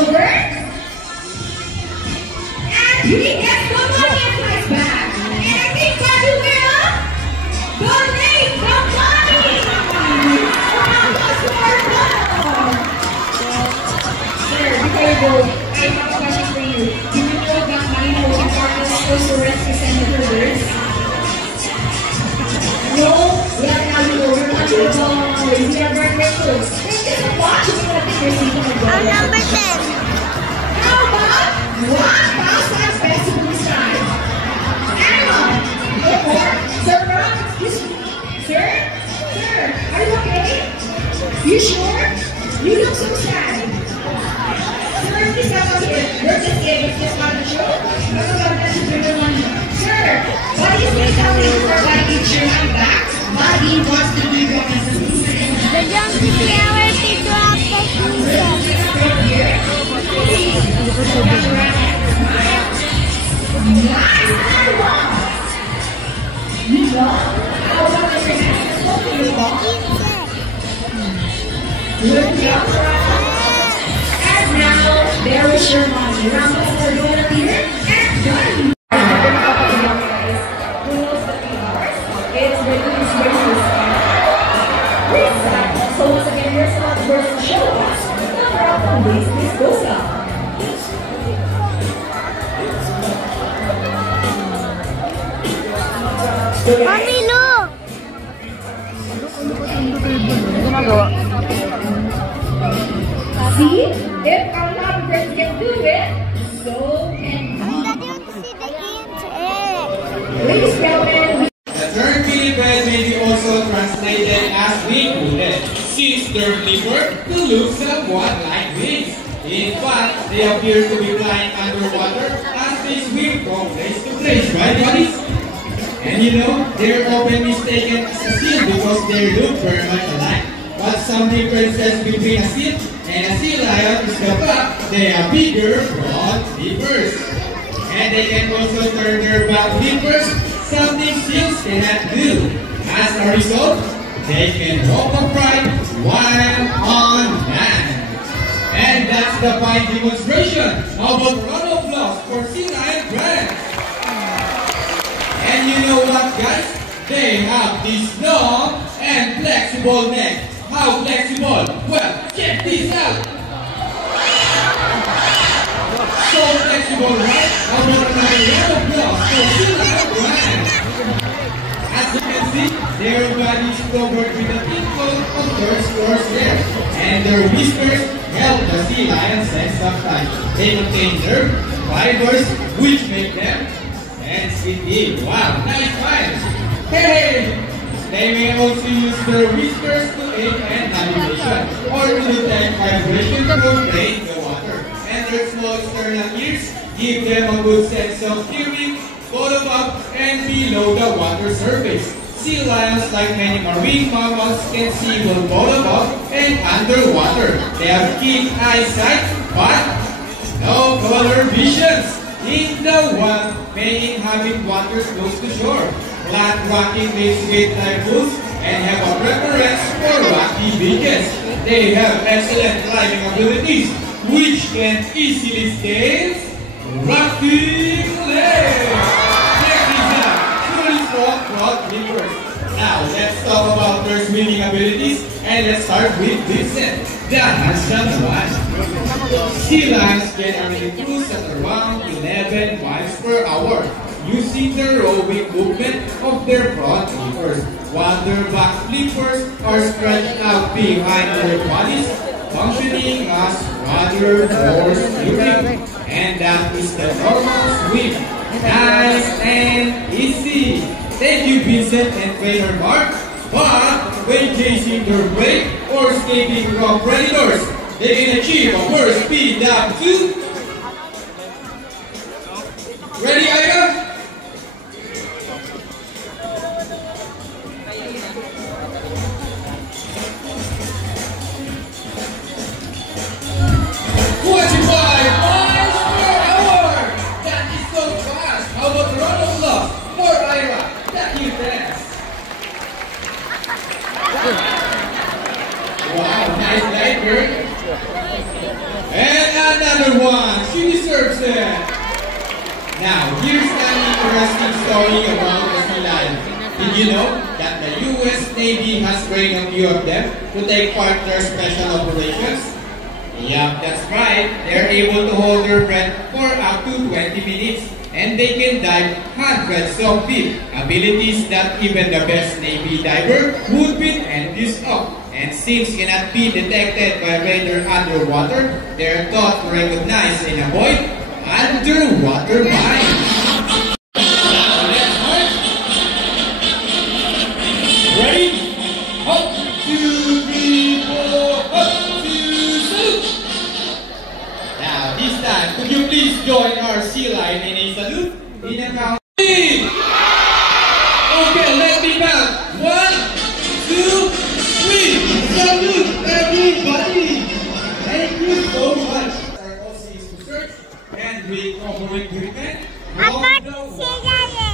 over. And he gets the money and flies back. And I think Bobby will donate the money. Sir, before you go, I have a question for you. Do you know that money motion partner is supposed to represent the birds? No? Yeah, now you know. We're not sure. We are very grateful. Thank you so much. Ang number 10. How about 1,000 pesos this time? And no more. Sir, excuse me. Sir? Sir, are you okay? You sure? You look so sad. Sir, please come up here. You're just gave us this on the show. I'm about to bring the money. Sir, what is this happening for Buddy? Your hand back? Buddy wants to give you a piece of food. The junkie flower to And now, there is your money. Round of applause for the leader and done. Who knows the PRs? It's the Goodies versus Freestyle. So once again, here's some versus show us. Number of the ways this goes up. Mami, look! See? If our lovers can do it, so can we. Ladies and gentlemen, the term Philippine may be also translated as wing-footed, since their flipper to look somewhat like wings. In fact, they appear to be flying underwater as they swim from place to place, right buddies? And you know, they're often mistaken as a seal because they look very much alike. But some differences between a seal and a sea lion is the fact they are bigger front flippers. And they can also turn their back flippers, something seals cannot do. As a result, they can walk upright while on land. And that's the fine demonstration of a round of applause for Sea Lion brand. And you know what guys? They have this long and flexible neck. How flexible? Well, check this out. So flexible, right? How about another round of applause for Sea Lion brand? As you can see, their body is covered with a thin coat of coarse hair. And their whiskers help the sea lion sense of touch. They contain nerve fibers which make them sensitive. Wow, nice find! Hey! They may also use their whiskers to aid and navigation or to detect vibration through playing the water. And their small external ears give them a good sense of hearing both above and below the water surface. Sea lions, like many marine mammals, can see both above and underwater. They have keen eyesight, but no color visions. In the wild, many inhabit waters close to shore, flat rocky lakes with typhoons, and have a preference for rocky beaches. They have excellent climbing abilities, which can easily scale rocky lakes. Now, let's talk about their swimming abilities, and let's start with Vincent, the handsome one. Sea lions generally cruise at around 11 miles per hour, using the rowing movement of their front flippers, while their back flippers are stretched out behind their bodies, functioning as rudder for swimming. And that is the normal swim. Nice and easy. Thank you, Vincent and Trainer Mark. But when chasing their prey or escaping from predators, they can achieve a burst speed up to... Ready, Aya? And another interesting story about the sea lion. Did you know that the U.S. Navy has trained a few of them to take part in their special operations? Yup, that's right. They're able to hold their breath for up to 20 minutes. And they can dive hundreds of feet, abilities that even the best Navy diver would be envious of. And since cannot be detected by radar underwater, they're taught to recognize and avoid underwater mines. Ready? Up, 2, 3, 4, up, 2, salute! Now, this time, could you please join our sea lion in a salute? In a count. Okay, let me count. 1, 2, 3. Salute, everybody! Thank you so much. Our OC is to search and we cooperate with men. Apa sih, Dad?